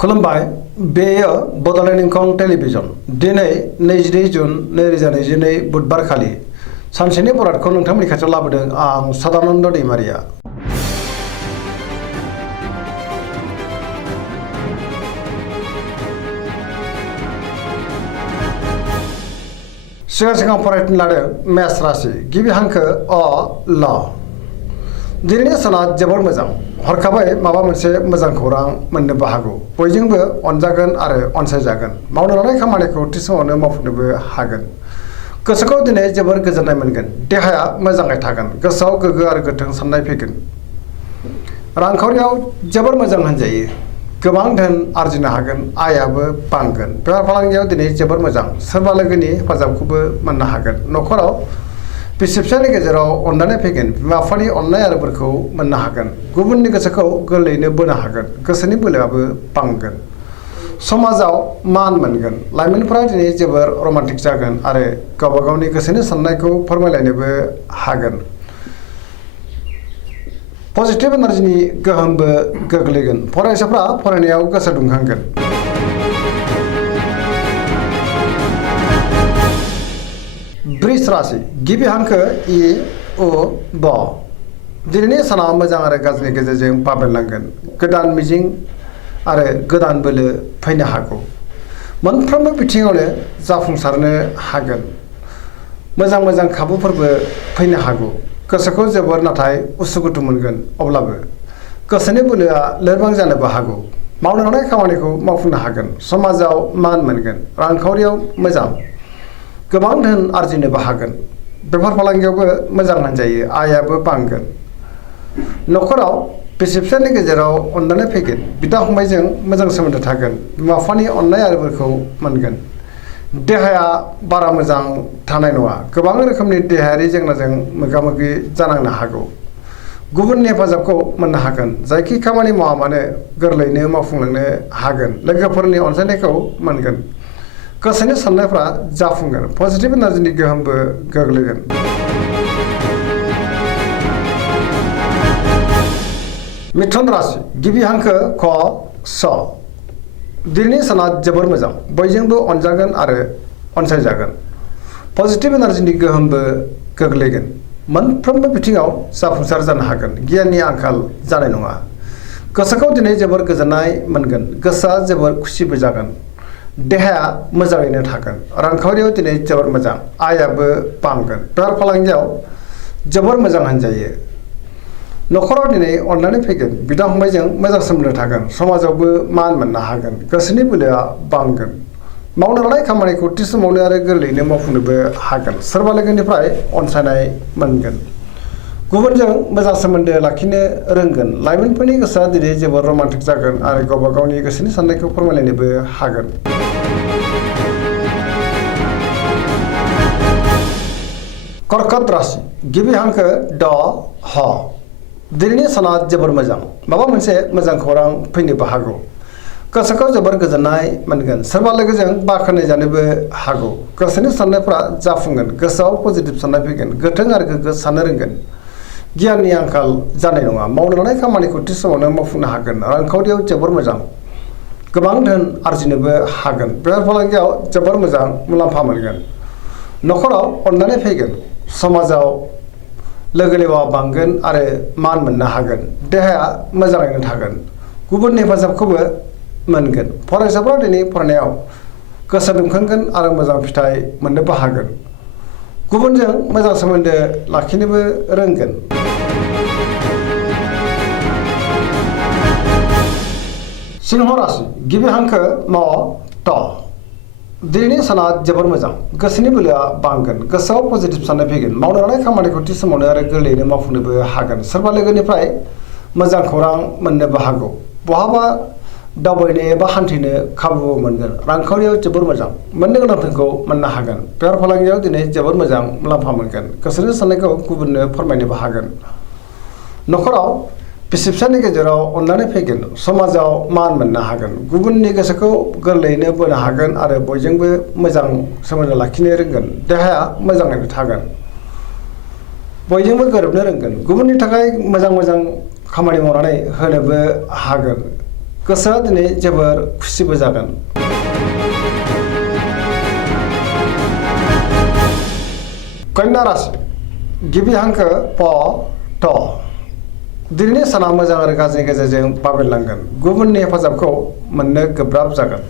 खुलुमबाय बेयो बड'लेण्ड इंखं टेलिभिजन दिनै 22 जुन 2022 बुधबार खालि सानसेनि बरादखौ नोंथांमोननि खाथियाव लाबोदों आं सदानन्द दैमारिया। सिगां फरायनो लादों मेष राशि गिबि हांखो अ ल। दिनैनि साना जोबोर मोजां हरखाबै माबा मोनसे मोजां खौरां मोननोबो हागौ बयजोंबो अनजागोन आरो अनसायजागोन मावनो लानाय खामानिखौ थि समावनो मावफुंनोबो हागोन। गोसोखौ दिनै जोबोर गोजोननाय मोनगोन देहाया मोजाङै थागोन गोसोआव गोग्गो आरो गोथों साननाय फैगोन। रांखावरियाव जोबोर मोजां होनजायो गोबां धोन आरजिनो हागोन आयाबो बांगोन। बेफार फालांगियाव दिनै जोबोर मोजां सोरबा लोगोनि हेफाजाबखौबो मोननो हागोन। न'खराव बिसि फिसायनि गेजेराव अननानै फैगोन बिमा बिफानि अननाय आरो बोरखौ मोननो हागोन। गुबुननि गोसोखौ गोरलैयैनो बोनो हागोन गोसोनि बोलोआबो बांगोन। समाजाव मान मोनगोन लाइमोनफोरा दिनै जोबोर रमान्टिक जागोन आरो गावबा गावनि गोसोनि साननायखौ फोरमायलायनोबो हागोन। पजिटिभ एनार्जिनि गोहोमबो गोग्लैगोन फरायसाफ्रा फरायनायाव गोसो दुंखांगोन। वृष राशि गिबि हांखो इ उ ब। दिनैनि साना मोजां आरो गाज्रिनि गेजेरजों बाबेनलांगोन गोदान मिजिं आरो गोदान बोलो फैनो हागौ। मोनफ्रोमबो बिथिङावनो जाफुंसारनो हागोन मोजां खाबुफोरबो फैनो हागौ। गोसोखौ जोबोर नाथाय उसुखुथु मोनगोन अब्लाबो गोसोनि बोलोआ लोरबां जानोबो हागौ। मावनो लानाय खामानिखौ मावफुंनो हागोन समाजाव मान मोनगोन रांखावरियाव मोजां गोबां धोन आरजिनोबो हागोन। बेफार फालांगियावबो मोजां होनजायो आयाबो बांगोन। न'खराव बिसि फिसायनि गेजेराव अननानै फैगोन बिदा फंबायजों मोजां सोमोन्दो थागोन बिमा बिफानि अननाय आरो बोरखौ मोनगोन। देहाया बारा मोजां थानाय नङा गोबां रोखोमनि देहायारि जेंनाजों मोगा मोगि जानांनो हागौ। गुबुननि हेफाजाबखौ मोननो हागोन जायखि खामानि मावा मानो गोरलैयैनो मावफुंलांनो हागोन। लोगोफोरनि अनसायनायखौ मोनगोन गोसोनि साननायफ्रा जाफुंगोन पजिटिभ एनार्जिनि गोहोमबो गोग्लैगोन। मिथुन राशि गिबि हांखो क स। दिनैनि साना जोबोर मोजां बयजोंबो अनजागोन आरो अनसायजागोन। पजिटिभ एनार्जिनि गोहोमबो गोग्लैगोन मोनफ्रोमबो बिथिङाव जाफुंसार जानो हागोन गियाननि आंखाल जानाय नङा। गोसोखौ दिनै जोबोर गोजोननाय मोनगोन गोसोआ जोबोर खुसिबो जागोन। देहाया मोजाङैनो थागोन रांखावरियाव दिनै जोबोर मोजां आयाबो बांगोन। बेफार फालांगियाव जोबोर मोजां होनजायो। न'खराव दिनै अननानै फैगोन बिदा फंबायजों मोजां सोमोन्दो थागोन समाजावबो मान मोननो हागोन गोसोनि बोलोआ बांगोन। मावनो लानाय खामानिखौ थि समावनो आरो गोरलैयैनो मावफुंनोबो हागोन। सोरबा लोगोनिफ्राय अनसायनाय मोनगोन गुबुनजों मोजां सोमोन्दो लाखिनो रोंगोन। लाइमोनफोरनि गोसोआ दिनै जोबोर रमान्टिक जागोन आरो गावबा गावनि गोसोनि साननायखौ फोरमायलायनोबो हागोन। कर्कट राशि गिबि हांखो ड ह। दिनैनि साना जोबोर मोजां माबा मोनसे मोजां खौरां फैनोबो हागौ। गोसोखौ जोबोर गोजोननाय मोनगोन सोरबा लोगोजों बाख्नाय जानोबो हागौ। गोसोनि साननायफ्रा जाफुंगोन गोसोआव पजिटिभ साननाय फैगोन गोथों आरो गोग्गो साननो रोंगोन। गियाननि आंखाल जानाय नङा मावनो लानाय खामानिखौ थि समावनो मावफुंनो हागोन। रांखावरियाव जोबोर मोजां गोबां धोन आरजिनोबो हागोन। बेफार फालांगियाव जोबोर मोजां मुलाम्फा मोनगोन। न'खराव अननानै फैगोन समाजाव लोगो लेवा बांगोन आरो मान मोननो हागोन। देहाया मोजाङैनो थागोन गुबुननि हेफाजाबखौबो मोनगोन। फरायसाफ्रा दिनै फरायनायाव गोसो दुंखांगोन आरो मोजां फिथाइ मोननोबो हागोन। गुबुनजों मोजां सोमोन्दो लाखिनोबो रोंगोन। सिंह राशि गिबि हांखो म ट। दिनैनि साना जोबोर मोजां गोसोनि बोलोआ बांगोन गोसोआव पजिटिभ साननाय फैगोन। मावनो लानाय खामानिखौ थि समावनो आरो गोरलैयैनो मावफुंनोबो हागोन। सोरबा लोगोनिफ्राय मोजां खौरां मोननोबो हागौ। बहाबा दावबायनो एबा हान्थिनो खाबु मोनगोन। रांखावरियाव जोबोर मोजां मोननो गोनां धोनखौ मोननो हागोन। बेफार फालांगियाव दिनै जोबोर मोजां मुलाम्फा मोनगोन गोसोनि साननायखौ गुबुननो फोरमायनोबो हागोन। न'खराव बिसि फिसायनि गेजेराव अननानै फैगोन समाजाव मान मोननो हागोन। गुबुननि गोसोखौ गोरलैयैनो बोनो हागोन आरो बयजोंबो मोजां सोमोन्दो लाखिनो रोंगोन। देहाया मोजाङैनो थागोन बयजोंबो गोरोबनो रोंगोन। गुबुननि थाखाय मोजां खामानि मावनानै होनोबो हागोन। गोसोआ दिनै जोबोर खुसिबो जागोन। कन्या राशि गिबि हांखो प ट दिनैनि साना मोजां आरो गाज्रिनि गेजेरजों बाबेरलांगोन। गुबुननि हेफाजाबखौ मोननो गोब्राब जागोन।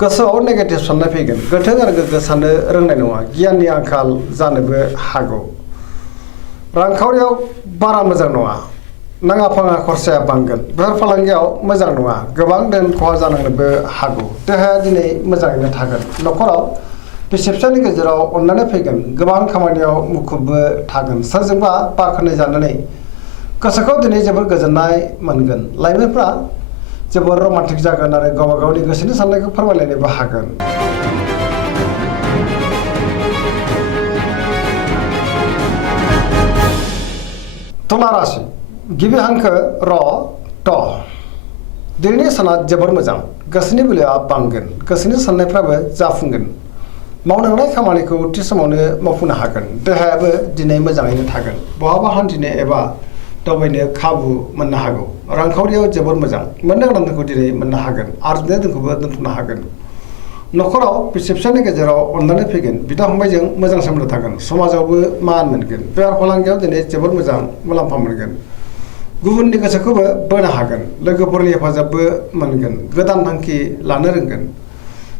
गोसोआव नेगेटिभ साननाय फैगोन। गोथों आरो गोग्गो साननो रोंनाय नङा। गियाननि आंखाल जानोबो हागौ। रांखावरियाव बारा मोजां नङा। नाङा फाङा खरसाया बांगोन। बेफार फालांगियाव मोजां नङा। गोबां धोन खहा जानांनोबो हागौ। देहाया दिनै मोजाङैनो थागोन। न'खराव बिसि फिसायनि गेजेराव अननानै फैगोन। गोबां खामानियाव मुखुबबो थागोन। सोरजोंबा बाख्नाय जानानै गोसोखौ दिनै जोबोर गोजोननाय मोनगोन। लाइमोनफ्रा जोबोर रमान्टिक जागोन आरो गावबा गावनि गोसोनि साननायखौ फोरमायलायनोबो हागोन। तुला राशि गिबि हांखो र ट दिनैनि साना जोबोर मोजां। गोसोनि बोलोआ बांगोन। गोसोनि साननायफ्राबो जाफुंगोन। मावनांनाय खामानिखौ थि समावनो मावफुंनो हागोन। देहायाबो दिनै मोजाङैनो थागोन। बहाबा हान्थिनो एबा दावबायनो खाबु मोननो हागौ। रांखावरियाव जोबोर मोजां। मोननो गोनां धोनखौ दिनै मोननो हागोन। आरजिनाय धोनखौबो दोनथुमनो हागोन। न'खराव बिसि फिसायनि गेजेराव अननानै फैगोन। बिदा फंबायजों मोजां सोमोन्दो थागोन। समाजावबो मान मोनगोन। बेफार फालांगियाव दिनै जोबोर मोजां मुलाम्फा मोनगोन। गुबुननि गोसोखौबो बोनो हागोन। लोगोफोरनि हेफाजाबबो मोनगोन। गोदान थांखि लानो रोंगोन।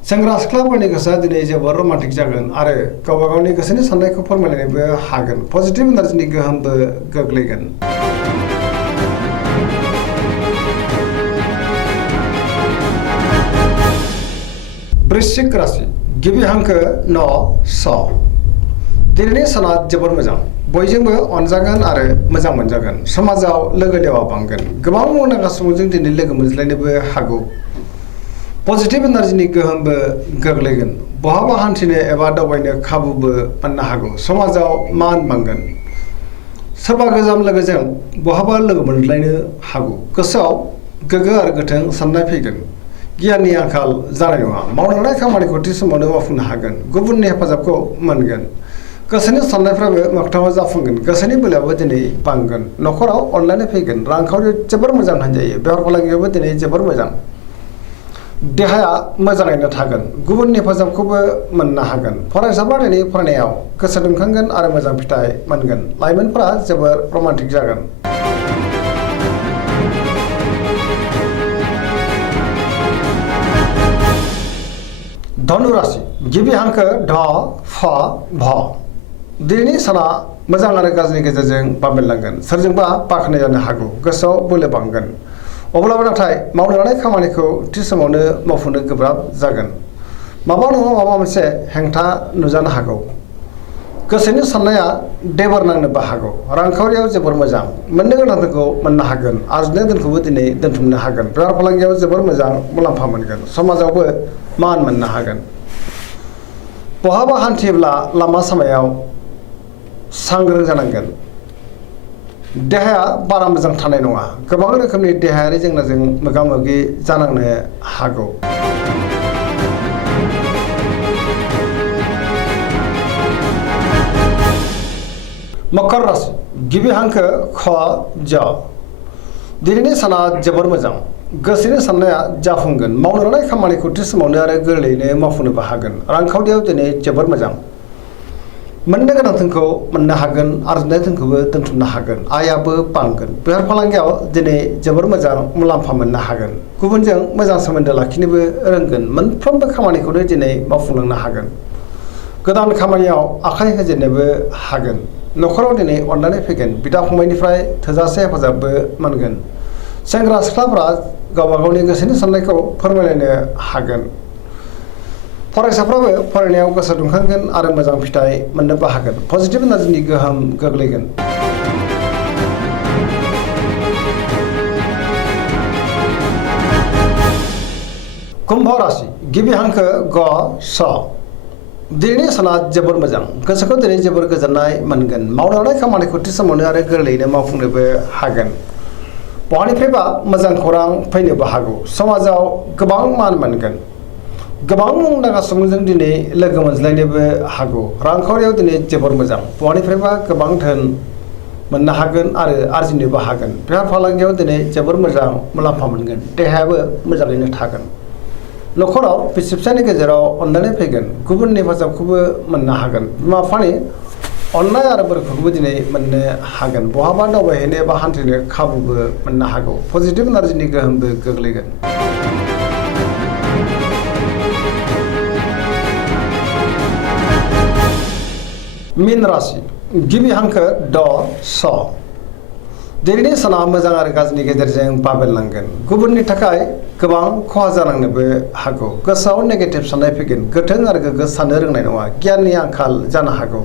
सेंग्रा सिख्लाफोरनि गोसोआ दिनै जोबोर रमान्टिक जागोन आरो गावबा गावनि गोसोनि साननायखौ फोरमायलायनोबो हागोन। पजिटिभ एनार्जिनि गोहोमबो गोग्लैगोन। वृश्चिक राशि गिबि हांखो न स दिनैनि साना जोबोर मोजां। बयजोंबो अनजागोन आरो मोजां मोनजागोन। समाजाव लोगो लेवा बांगोन। गोबां मुंदांखा सुबुंजों दिनै लोगो मोनज्लायनोबो हागौ। पजिटिभ एनार्जिनि गोहोमबो गोग्लैगोन। बहाबा हान्थिनो एबा दावबायनो खाबुबो मोननो हागौ। समाजाव मान बांगोन। सोरबा गोजाम लोगोजों बहाबा लोगो मोनज्लायनो हागौ। गोसोआव गोग्गो आरो गोथों साननाय फैगोन। गियाननि आंखाल जानाय नङा। मावनांनाय खामानिखौ थि समावनो मावफुंनो हागोन। गुबुननि हेफाजाबखौ मोनगोन। गोसोनि साननायफ्राबो मोगथाङाव जाफुंगोन। गोसोनि बोलोआबो दिनै बांगोन। न'खराव अनलायनाय फैगोन। रांखावरियाव जोबोर मोजां होनजायो। बेफार फालांगियावबो दिनै जोबोर मोजां। देहाया मोजाङैनो थागोन। गुबुननि हेफाजाबखौबो मोननो हागोन। फरायसाफ्रा दिनै फरायनायाव गोसो दुंखांगोन आरो मोजां फिथाइ मोनगोन। लाइमोनफ्रा जोबोर रमान्टिक जागोन। धनु राशि गिबि हांखो ढ फ भ दिनैनि साना मोजां आरो गाज्रिनि गेजेरजों बाबेरलांगोन। सोरजोंबा बाख्नाय जानो हागौ। गोसोआव बोलो बांगोन। अब्लाबो नाथाय मावनो लानाय खामानिखौ थि समावनो मावफुंनो गोब्राब जागोन। माबा नङा माबा मोनसे हेंथा नुजानो हागौ। गोसोनि साननाया देबार नांनोबो हागौ। रांखावरियाव जोबोर मोजां। मोननो गोनां धोनखौ मोननो हागोन। आरजिनाय धोनखौबो दिनै दोनथुमनो हागोन। बेफार फालांगियाव जोबोर मोजां मुलाम्फा मोनगोन। समाजावबो मान मोननो हागोन। बहाबा हान्थियोब्ला लामा सामायाव सांग्रां जानांगोन। देहाया बारा मोजां थानाय नङा। गोबां रोखोमनि देहायारि जेंनाजों मोगा मोगि जानांनो हागौ। मकर राशि गिबि हांखो ख ज दिनैनि साना जोबोर मोजां। गोसोनि साननाया जाफुंगोन। मावनो लानाय खामानिखौ थि समावनो आरो गोरलैयैनो मावफुंनोबो हागोन। रांखावरियाव दिनै जोबोर मोजां। मोननो गोनां धोनखौ मोननो हागोन। आरजिनाय धोनखौबो दोनथुमनो हागोन। आयाबो बांगोन। बेफार फालांगियाव दिनै जोबोर मोजां मुलाम्फा मोननो हागोन। गुबुनजों मोजां सोमोन्दो लाखिनोबो रोंगोन। मोनफ्रोमबो खामानिखौनो दिनै मावफुंलांनो हागोन। गोदान खामानियाव आखाइ होजेननोबो हागोन। न'खराव दिनै अननानै फैगोन। बिदा फंबायनिफ्राय थोजासे हेफाजाबबो मोनगोन। सेंग्रा सिख्लाफ्रा गावबा गावनि गोसोनि साननायखौ फोरमायलायनो हागोन। फरायसाफ्राबो फरायनायाव गोसो दुंखांगोन आरो मोजां फिथाइ मोननोबो हागोन। पजिटिभ एनार्जिनि गोहोम गोग्लैगोन। कुम्भ राशि गिबि हांखो ग स दिनैनि साना जोबोर मोजां। गोसोखौ दिनै जोबोर गोजोननाय मोनगोन। मावनो लानाय खामानिखौ थि समावनो आरो गोरलैयैनो मावफुंनोबो हागोन। बहानिफ्रायबा मोजां खौरां फैनोबो हागौ। समाजाव गोबां मान मोनगोन। गोबां मुंदांखा सुबुंजों दिनै लोगो मोनज्लायनोबो हागौ। रांखावरियाव दिनै जोबोर मोजां। बहानिफ्रायबा गोबां धोन मोननो हागोन आरो आरजिनोबो हागोन। बेफार फालांगियाव दिनै जोबोर मोजां मुलाम्फा मोनगोन, देहायाबो मोजाङैनो थागोन। न'खराव बिसि फिसायनि गेजेराव अनलायनाय फैगोन, गुबुननि हेफाजाबखौबो मोननो हागोन। बिमा बिफानि अननाय आरो बोरखौबो दिनै मोननो हागोन। बहाबा दावबायहैनो एबा हान्थिनो खाबुबो मोननो हागौ। पजिटिभ एनार्जिनि गोहोमबो गोग्लैगोन। मीन राशि गिबि हांखो ड स। दिनैनि साना मोजां आरो गाज्रिनि गेजेरजों बाबेनलांगोन। गुबुननि थाखाय गोबां खहा जानांनोबो हागौ। गोसोआव नेगेटिभ साननाय फैगोन। गोथों आरो गोग्गो साननो रोंनाय नङा। गियाननि आंखाल जानो हागौ।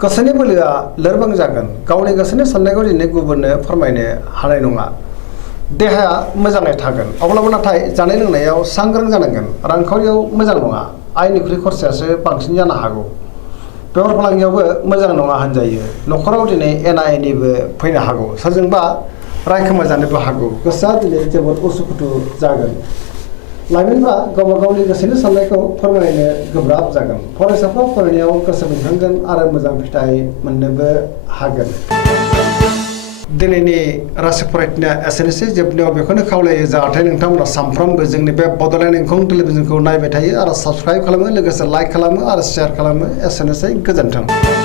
गोसोनि बोलोआ लोरबां जागोन। गावनि गोसोनि साननायखौ दिनै गुबुननो फोरमायनो हानाय नङा। देहाया मोजाङै थागोन, अब्लाबो नाथाय जानाय लोंनायाव सांग्रां जानांगोन। रांखावरियाव मोजां नङा, आयनिख्रुइ खरसायासो बांसिन जानो हागौ। बेफार फालांगियावबो मोजां नङा होनजायो। न'खराव दिनै एना एनिबो फैनो हागौ। सोरजोंबा रायखोमा जानोबो हागौ। गोसोआ दिनै जोबोद उसुखुथु जागोन। लाइमोनफ्रा गावबा गावनि गोसोनि साननायखौ फोरमायनो गोब्राब जागोन। फरायसाफ्रा फरायनायाव गोसो दुंखांगोन आरो मोजां फिथाइ मोननोबो हागोन। दिनैनि राशि फरायथिनाया एसेनोसै। जोबनायाव बेखौनो खावलायो जाहाथे नोंथांमोना सानफ्रोमबो जोंनि बे बड'लेण्ड इंखं टेलिभिजनखौ नायबाय थायो आरो साबस्क्राइब खालामो, लोगोसे लाइक खालामो आरो शेयार खालामो। एसेनोसै, गोजोन्थों।